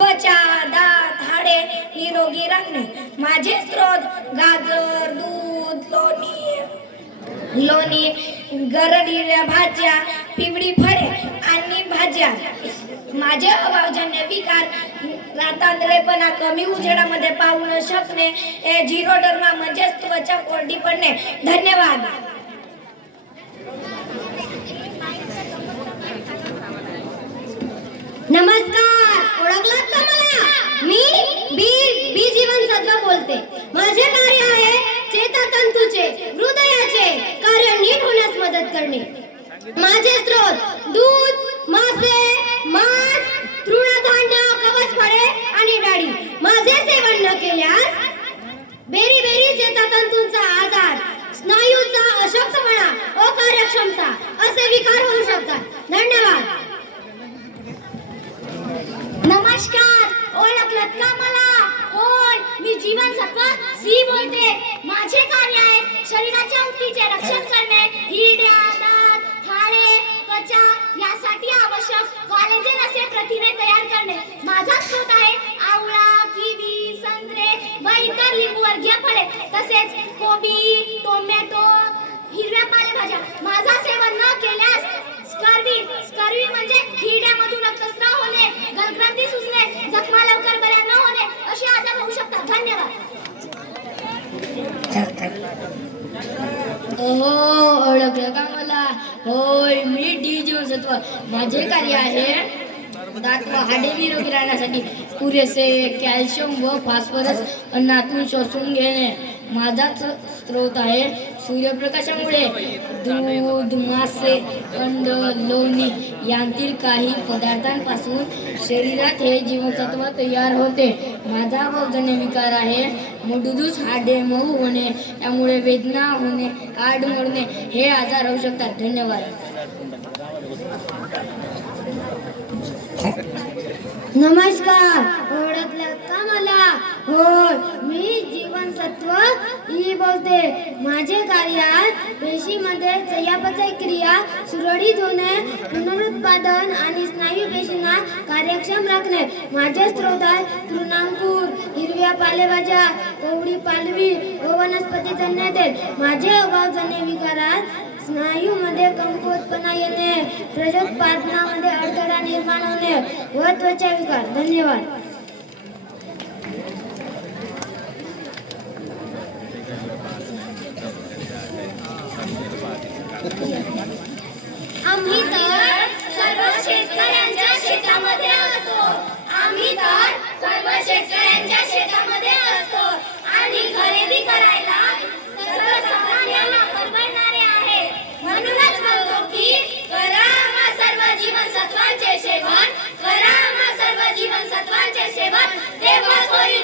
त्वचा, दात, हाडे निरोगी राखणे. माझे स्रोत गाजर, दूध, लोणी, गरडीच्या भाज्या, पिवळी फळे आणि भाज्या. माझे अभावजन्य विकार, रातांधळेपणा, कमी उजेडामध्ये पाहू न शकणे, झिरोडर्मा म्हणजे त्वचा कोरडी पडणे. धन्यवाद. नमस्कार, ओळखलात का मला? मी बी जीवनसत्व बोलते. माझे कार्य आहे चेतातंतूचे, हृदयाचे कार्य नीट होण्यास मदत करणे. माझे स्रोत दूध, मासे, मांस, तृणधान्य, कवच फळे आणि डाळी. माझे सेवन न केल्यास बेरी चेतातंतूंचा आजार, स्नायूचा अशक्तपणा, अकार्यक्षमता असे विकार होऊ शकतात. धन्यवाद. नमस्कार, ओळखलत का मला? होय, मी जीवनसत्व सी बोलते. माझे कार्य आहे शरीराच्या ऊतीचे रक्षण करणे, हिरड्या, दात, हाडे, त्वचा यासाठी आवश्यक कॉलेजन असे प्रथिने तयार करणे. माझा स्रोत आहे आवळा, किवी, संत्रे व इतर लिंबूवर्गीय फळे, तसेच कोबी, टोमॅटो, हिरव्या पालेभाज्या. माझा सेवन न केल्यास स्कर्वी म्हणजे हिरड्यामधून रक्तस्राव होणे, गलग्रंथी सुजणे, जखमा लवकर बऱ्या न होणे असे आजार होऊ शकतात. धन्यवाद. ओळखलं का मला? होय, मी डी जीवनसत्व. माझे कार्य आहे दात व हाडे निरोगी राहण्यासाठी पुरेसे कॅल्शियम व फॉस्फरस अन्नातून शोषून घेणे. माझाच स्रोत आहे सूर्यप्रकाशामुळे दूध, मासे, अंड, लोणी यांतील काही पदार्थांपासून शरीरात हे जीवनसत्व तयार होते. माझा अभावजन्य विकार आहे मडूदूस, हाडे मऊ होणे, त्यामुळे वेदना होणे, हाड मोडणे हे आजार होऊ शकतात. धन्यवाद. नमस्कार, ओळखलं का मला? होय, मी जीवनसत्व ई बोलते. माझे कार्य आहे पेशीमध्ये चयापचय क्रिया सुरळीत होणे, पुनरुत्पादन आणि स्नायू पेशींना कार्यक्षम राखणे. माझे स्रोत आहे तृणांकुर, हिरव्या पालेभाज्या, कोवळी पालवी व वनस्पती जन्य तेल. माझे अभावजन्य विकार आहेत स्नायूमध्ये कमकुवतपणा येणे, प्रजोत्पादनामध्ये अडथळा निर्माण होणे व त्वचा विकार. धन्यवाद. आम्ही तर सर्व शेतकऱ्यांच्या शेतामध्ये असतो. आम्ही तर सर्व शेतकऱ्यांच्या शेतामध्ये असतो आणि खरेदी करायला सर्वसामान्यांना परवडणारे आहे. म्हणूनच म्हणतो की करा आम्हा सर्व जीवनसत्वांचे सेवन, करा आम्हा सर्व जीवनसत्वांचे सेवन, तेव्हाच होईल